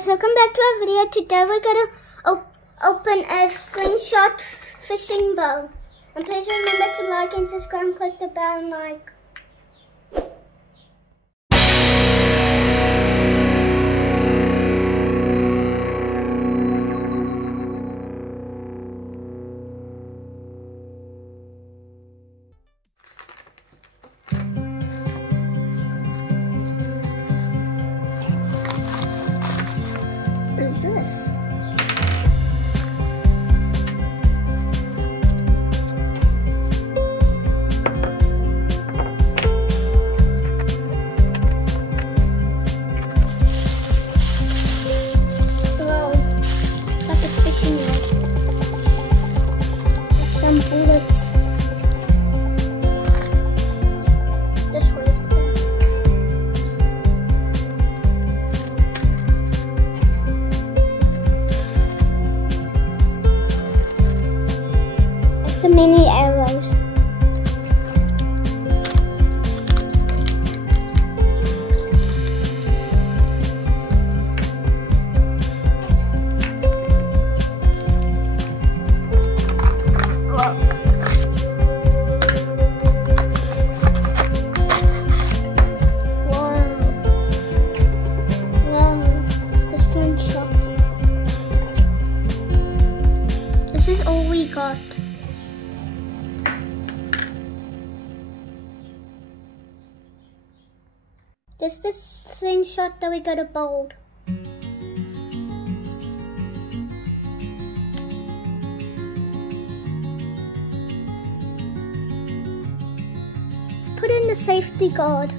guys, welcome back to our video. Today we're going to open a slingshot fishing bow. And please remember to like and subscribe and click the bell and like. What is this? Whoa, like a fishing rod. With some bullets. This way. The mini arrows. Whoa. Wow, it's the slingshot. This is all we got. This is the slingshot that we got a bold. Let's put in the safety guard.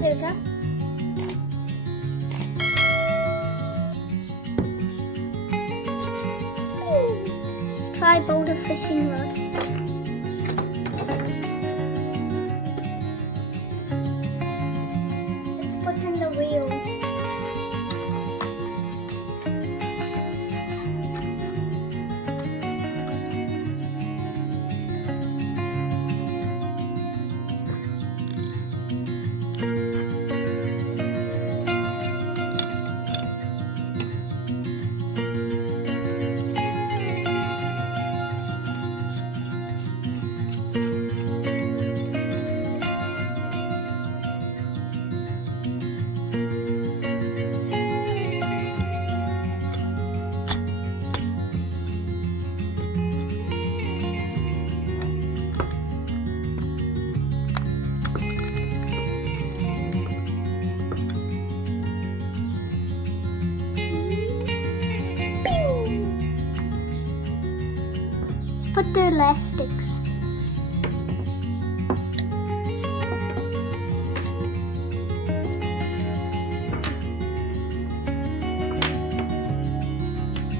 There we go. Try boulder fishing rod. Let's put in the reel. Put the elastics.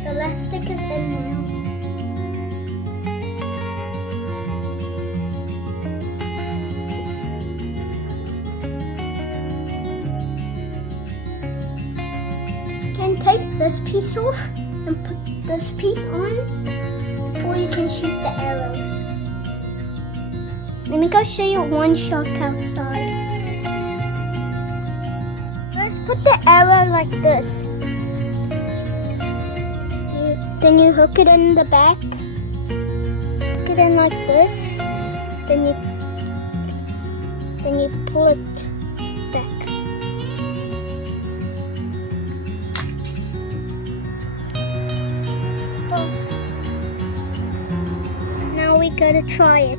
The elastic is in now. You can take this piece off and put this piece on. Or you can shoot the arrows. Let me go show you one shot outside. First, put the arrow like this. Then you hook it in the back. Hook it in like this. Then you pull it back. We gotta try it.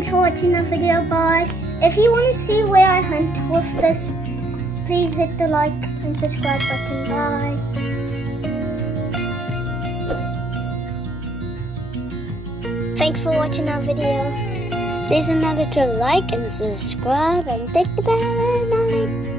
Thanks for watching the video. Bye. If you want to see where I hunt with this, please hit the like and subscribe button. Bye. Thanks for watching our video. Please remember to like and subscribe and click the bell and